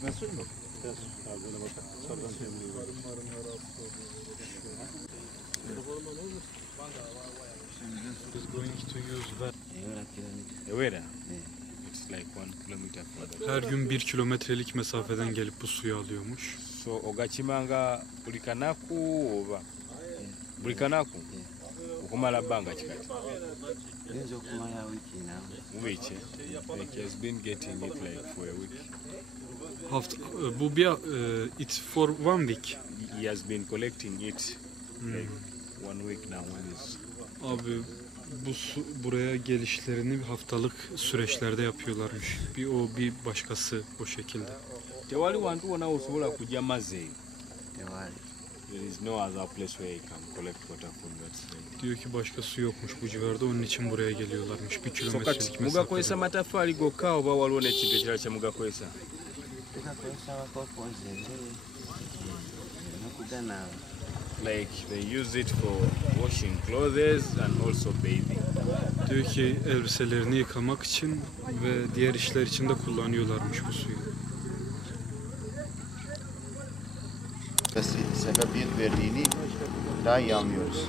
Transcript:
İçme suyu mu? Yes. Ağzına bak. Sardan temizliği var. Is going to use that. Where? It's like 1 kilometer further. Her gün 1 kilometrelik mesafeden gelip bu suyu alıyormuş. So ogachimanga buli kanaku oba buli kanaku okumala bbanga kikati Yinza okumala wiiki nawe. wiki like he has been getting it like for a week. Bu bir it's for 1 week. He has been collecting it like 1 week now when is Abi bu su buraya gelişlerini haftalık süreçlerde yapıyorlarmış. Bir o bir başkası o şekilde. tewali wantu wona osobola kujja mazzi eyo. Tewali. There is no other place where you can collect water from that side. Diyor ki başka su yokmuş bu civarda, onun için buraya geliyorlarmış 1 So kilometrelik kati mugakozesa mesafeden. matafaali gokka oba waliwo n'ekintu ekirala kye mugakozesa? Tugakozesa abakopozi engoye nokuganaaba. Like they use it for washing clothes and also bathing. Diyor ki elbiselerini yıkamak için ve diğer işler için de kullanıyorlarmış bu suyu. Sebebiyet verdiğini daha iyi anlıyoruz.